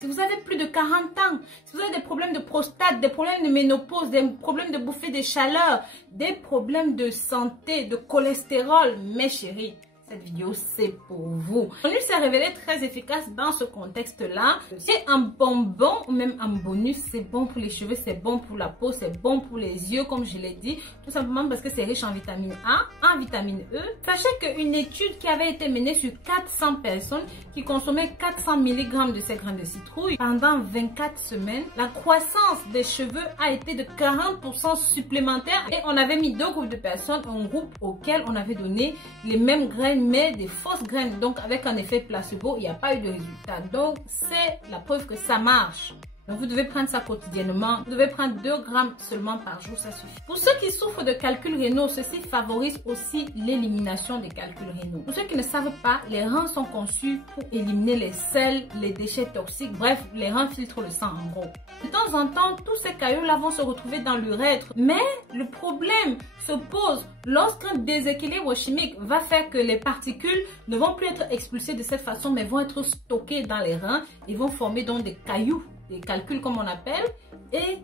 Si vous avez plus de 40 ans, si vous avez des problèmes de prostate, des problèmes de ménopause, des problèmes de bouffée de chaleur, des problèmes de santé, de cholestérol, mes chéris, cette vidéo, c'est pour vous. Bonus s'est révélé très efficace dans ce contexte-là. C'est un bonbon ou même un bonus. C'est bon pour les cheveux, c'est bon pour la peau, c'est bon pour les yeux, comme je l'ai dit. Tout simplement parce que c'est riche en vitamine A, en vitamine E. Sachez qu'une étude qui avait été menée sur 400 personnes qui consommaient 400 mg de ces graines de citrouille pendant 24 semaines, la croissance des cheveux a été de 40% supplémentaire. Et on avait mis deux groupes de personnes, un groupe auquel on avait donné les mêmes graines mais des fausses graines, donc avec un effet placebo, il n'y a pas eu de résultat. Donc c'est la preuve que ça marche. Donc vous devez prendre ça quotidiennement. Vous devez prendre 2 grammes seulement par jour, ça suffit. Pour ceux qui souffrent de calculs rénaux, ceci favorise aussi l'élimination des calculs rénaux. Pour ceux qui ne savent pas, les reins sont conçus pour éliminer les sels, les déchets toxiques. Bref, les reins filtrent le sang en gros. De temps en temps, tous ces cailloux-là vont se retrouver dans l'urètre. Mais le problème se pose lorsqu'un déséquilibre chimique va faire que les particules ne vont plus être expulsées de cette façon, mais vont être stockées dans les reins et vont former donc des cailloux, des calculs comme on appelle. Et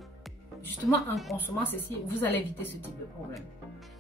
justement, en consommant ceci, vous allez éviter ce type de problème.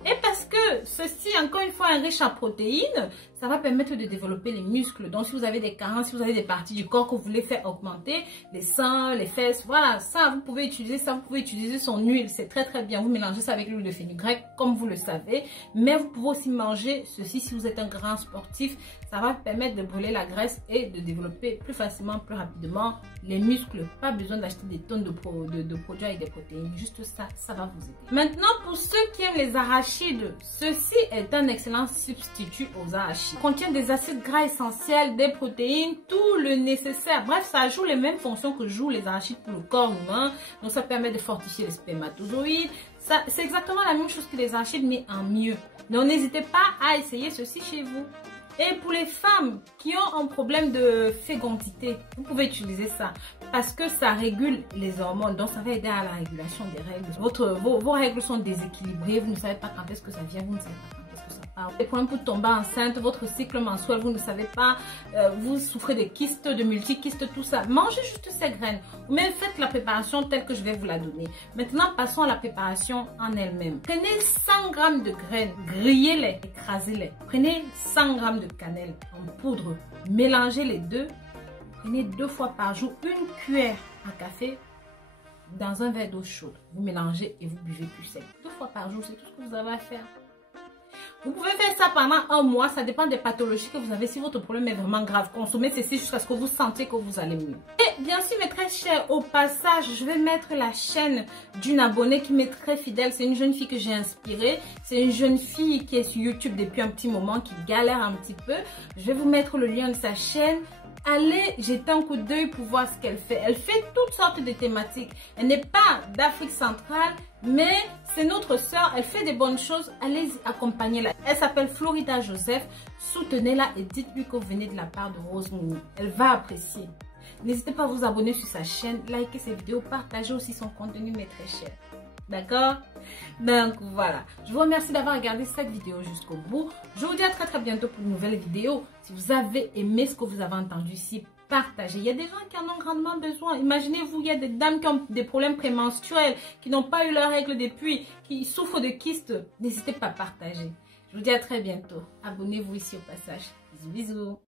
Et parce que ceci, encore une fois, est riche en protéines, ça va permettre de développer les muscles. Donc, si vous avez des carences, si vous avez des parties du corps que vous voulez faire augmenter, les seins, les fesses, voilà, ça, vous pouvez utiliser ça. Vous pouvez utiliser son huile, c'est très très bien. Vous mélangez ça avec l'huile de fenugrec, comme vous le savez. Mais vous pouvez aussi manger ceci si vous êtes un grand sportif. Ça va permettre de brûler la graisse et de développer plus facilement, plus rapidement les muscles. Pas besoin d'acheter des tonnes de produits avec des protéines. Juste ça, ça va vous aider. Maintenant, pour ceux qui aiment les arachides, ceci est un excellent substitut aux arachides. Il contient des acides gras essentiels, des protéines, tout le nécessaire. Bref, ça joue les mêmes fonctions que jouent les arachides pour le corps humain. Donc, ça permet de fortifier les spermatozoïdes. C'est exactement la même chose que les arachides, mais en mieux. Donc, n'hésitez pas à essayer ceci chez vous. Et pour les femmes qui ont un problème de fécondité, vous pouvez utiliser ça parce que ça régule les hormones. Donc, ça va aider à la régulation des règles. Vos règles sont déséquilibrées. Vous ne savez pas quand est-ce que ça vient. Vous ne savez pas quand est-ce que ça part. Les problèmes pour tomber enceinte, votre cycle menstruel, vous ne savez pas. Vous souffrez de kystes, de multikystes, tout ça. Mangez juste ces graines. Ou même faites la préparation telle que je vais vous la donner. Maintenant, passons à la préparation en elle-même. Prenez 100 g de graines, grillez-les, écrasez-les. Prenez 100 g de cannelle en poudre, mélangez les deux. Prenez 2 fois par jour une cuillère à café dans un verre d'eau chaude. Vous mélangez et vous buvez plus sec. 2 fois par jour, c'est tout ce que vous avez à faire. Vous pouvez faire ça pendant un mois, ça dépend des pathologies que vous avez. Si votre problème est vraiment grave, consommez ceci jusqu'à ce que vous sentez que vous allez mieux. Et bien sûr, mes très chers, au passage, je vais mettre la chaîne d'une abonnée qui m'est très fidèle. C'est une jeune fille que j'ai inspirée. C'est une jeune fille qui est sur YouTube depuis un petit moment, qui galère un petit peu. Je vais vous mettre le lien de sa chaîne. Allez jeter un coup d'œil pour voir ce qu'elle fait. Elle fait toutes sortes de thématiques. Elle n'est pas d'Afrique centrale, mais c'est notre sœur. Elle fait des bonnes choses. Allez accompagner-la. Elle s'appelle Florida Joseph. Soutenez-la et dites-lui que vous venez de la part de Rose Mouni. Elle va apprécier. N'hésitez pas à vous abonner sur sa chaîne, liker ses vidéos, partager aussi son contenu, mes très chers. D'accord? Donc voilà, je vous remercie d'avoir regardé cette vidéo jusqu'au bout. Je vous dis à très très bientôt pour une nouvelle vidéo. Si vous avez aimé ce que vous avez entendu ici, partagez. Il y a des gens qui en ont grandement besoin. Imaginez-vous, il y a des dames qui ont des problèmes prémenstruels, qui n'ont pas eu leurs règles depuis, qui souffrent de kystes. N'hésitez pas à partager. Je vous dis à très bientôt. Abonnez-vous ici au passage. Bisous bisous.